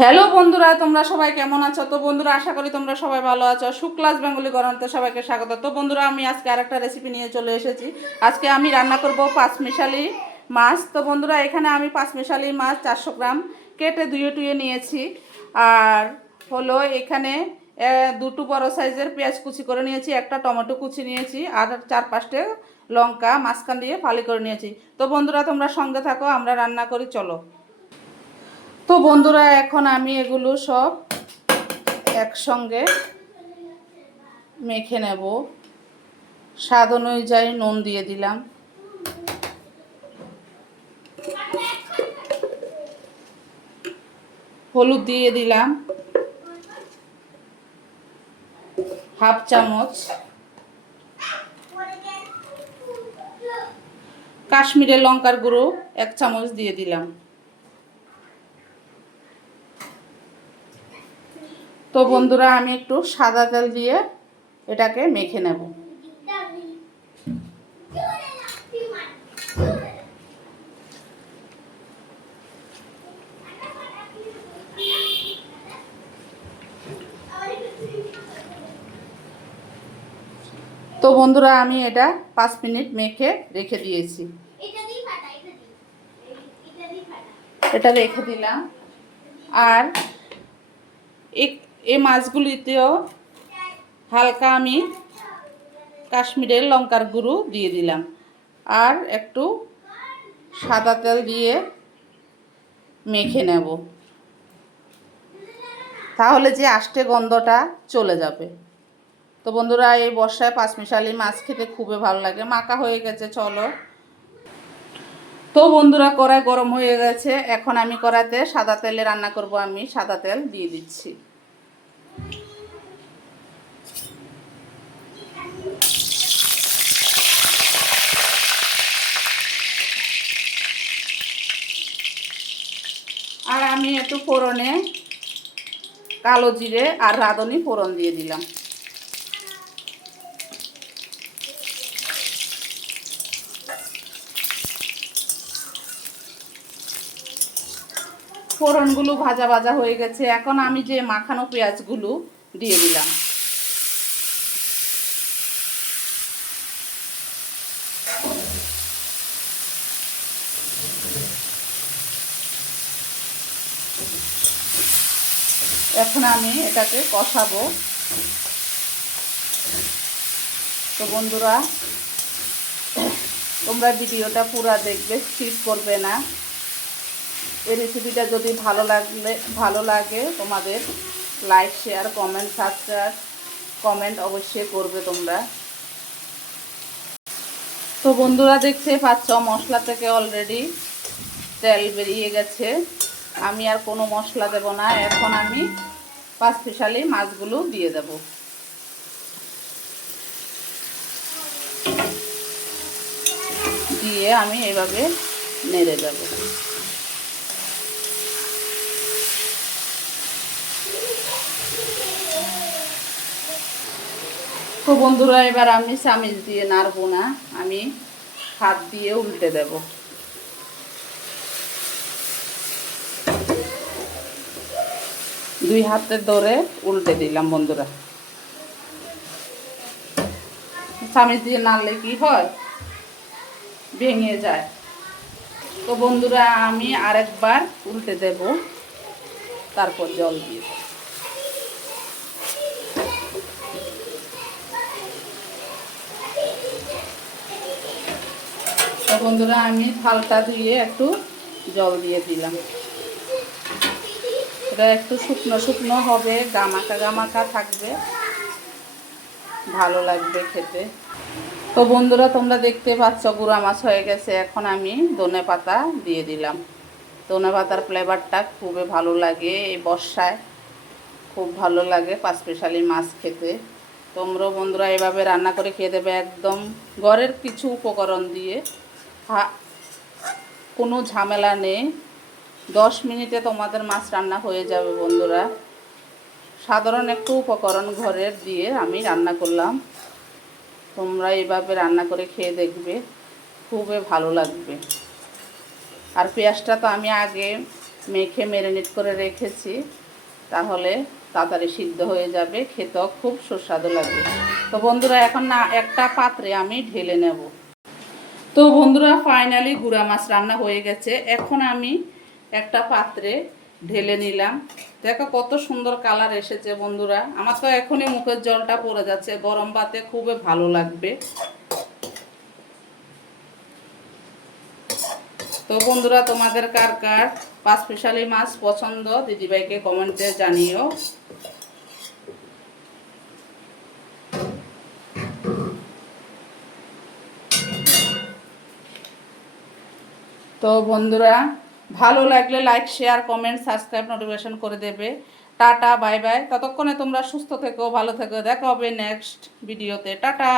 Hello বন্ধুরা, তোমরা সবাই কেমন আছো? তো বন্ধুরা, আশা করি তোমরা সবাই ভালো আছো। শুক্লাস বেঙ্গলি গরমতে সবাইকে স্বাগত। তো বন্ধুরা, আমি আজকে আরেকটা রেসিপি নিয়ে চলে এসেছি। আজকে আমি রান্না করব পাঁচমিশালি মাছ। তো বন্ধুরা, এখানে আমি পাঁচমিশালি মাছ চারশো গ্রাম কেটে ধুয়ে টুয়ে নিয়েছি। আর হলো এখানে দুটো বড় সাইজের পেঁয়াজ কুচি করে নিয়েছি, একটা টমেটো কুচি নিয়েছি, আর চার পাঁচটা লঙ্কা মাঝখান দিয়ে ফালি করে নিয়েছি। তো বন্ধুরা, তোমরা সঙ্গে থাকো, আমরা রান্না করি, চলো। তো বন্ধুরা, এখন আমি এগুলো সব একসঙ্গে মেখে নেব। স্বাদ অনুযায়ী নুন দিয়ে দিলাম। হলুদ দিয়ে দিলাম। হাফ চামচ কাশ্মীরের লঙ্কার গুঁড়ো এক চামচ দিয়ে দিলাম। তো বন্ধুরা, আমি একটু সাদা তেল দিয়ে এটাকে মেখে নেব। তো বন্ধুরা, আমি এটা পাঁচ মিনিট মেখে রেখে দিয়েছি। এটা রেখে দিলাম। আর এই মাছগুলিতেও হালকা আমি কাশ্মীরের লঙ্কার গুঁড়ো দিয়ে দিলাম। আর একটু সাদা তেল দিয়ে মেখে নেব। তাহলে যে আষ্টে গন্ধটা চলে যাবে। তো বন্ধুরা, এই বর্ষায় পাঁচমিশালি মাছ খেতে খুবই ভালো লাগে। মাখা হয়ে গেছে, চলো। তো বন্ধুরা, কড়াই গরম হয়ে গেছে। এখন আমি কড়াইতে সাদা তেলে রান্না করব আমি। সাদা তেল দিয়ে দিচ্ছি। আর আমি একটু ফোড়নে কালো জিরে আর রাঁধুনি ফোড়ন দিয়ে দিলাম। ফোড়নগুলো ভাজা ভাজা হয়ে গেছে। এখন আমি যে মাখানো পেঁয়াজগুলো দিয়ে দিলাম। এখন আমি এটাকে কষাবো। তো বন্ধুরা, তোমরা ভিডিওটা পুরা দেখবে স্কিপ করবে না। এই রেসিপিটা যদি ভালো লাগলে, ভালো লাগে, তোমাদের like share comment subscribe comment অবশ্যই করবে তোমরা। তো বন্ধুরা, দেখতে পাচ্ছ মশলা থেকে অলরেডি তেল বেরিয়ে গেছে। আমি আর কোনো মশলা দেব না। এখন আমি পাঁচ স্পেশালি মাছগুলো দিয়ে দেব। দিয়ে আমি এভাবে নেড়ে দেবো। তো বন্ধুরা, এবার আমি চামিচ দিয়ে নাড়বো না। আমি হাত দিয়ে উল্টে দেব। দুই হাতে ধরে উল্টে দিলাম, বন্ধুরা। চামিচ দিয়ে নাড়লে কি হয়? ভেঙে যায়। তো বন্ধুরা, আমি আরেকবার উল্টে দেব। তারপর জল দিয়ে তো বন্ধুরা, আমি থালটা দিয়ে একটু জল দিয়ে দিলাম। এটা একটু শুকনো শুকনো হবে গামাকা গামাকা থাকবে। ভালো লাগবে খেতে। তো বন্ধুরা, তোমরা দেখতে পাচ্ছ গুঁড়া মাছ হয়ে গেছে। এখন আমি ধনে পাতা দিয়ে দিলাম। ধনে পাতার ফ্লেভারটা খুবই ভালো লাগে এই বর্ষায়। খুব ভালো লাগে স্পেশালি মাছ খেতে। তোমরাও বন্ধুরা এভাবে রান্না করে খেয়ে দেবে একদম। ঘরের কিছু উপকরণ দিয়ে। কোনো ঝামেলা নেই। দশ মিনিটে তোমাদের মাছ রান্না হয়ে যাবে বন্ধুরা। সাধারণ একটু উপকরণ ঘরের দিয়ে আমি রান্না করলাম। তোমরা এভাবে রান্না করে খেয়ে দেখবে, খুবই ভালো লাগবে। আর পেঁয়াজটা তো আমি আগে মেখে ম্যারিনেট করে রেখেছি, তাহলে তাড়াতাড়ি সিদ্ধ হয়ে যাবে, খেতেও খুব সুস্বাদু লাগবে। তো বন্ধুরা, এখন না, একটা পাত্রে আমি ঢেলে নেব। তো বন্ধুরা ফাইনালি গুঁড়া মাছ রান্না হয়ে গেছে। এখন আমি একটা পাত্রে ঢেলে নিলাম। দেখো কত সুন্দর কালার এসেছে বন্ধুরা। আমার তো এখনই মুখের জলটা পড়ে যাচ্ছে, গরম ভাতে খুবই ভালো লাগবে। তো বন্ধুরা, তোমাদের কার কার পাঁচ স্পেশালি মাছ পছন্দ, দিদিভাইকে কমেন্টে জানিও। তো বন্ধুরা ভালো লাগলে like share comment subscribe notification করে দেবে। টাটা বাই বাই ততক্ষণে তোমরা সুস্থ থেকো, ভালো থেকো। দেখা হবে নেক্সট ভিডিওতে টাটা!